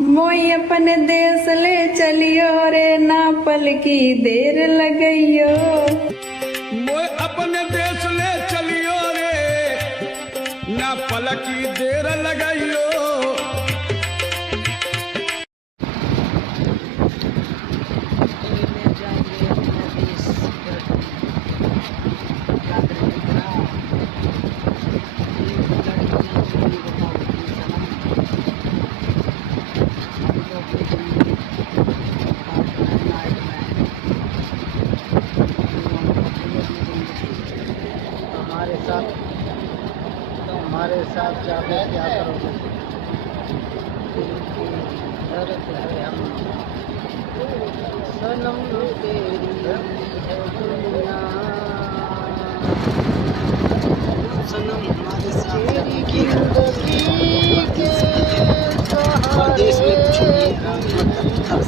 मोई अपने देश ले चलियो रे, ना पल की देर लगइयो। मोय अपने देश ले चलियो रे, ना पल की देर लगाइयो। हमारे साथ जाके क्या करोगे? दर्द है हम सनम तेरी है दुनिया, सनम हमारे साथ जाके जिंदगी के परदेश में कुछ नहीं है, मतलब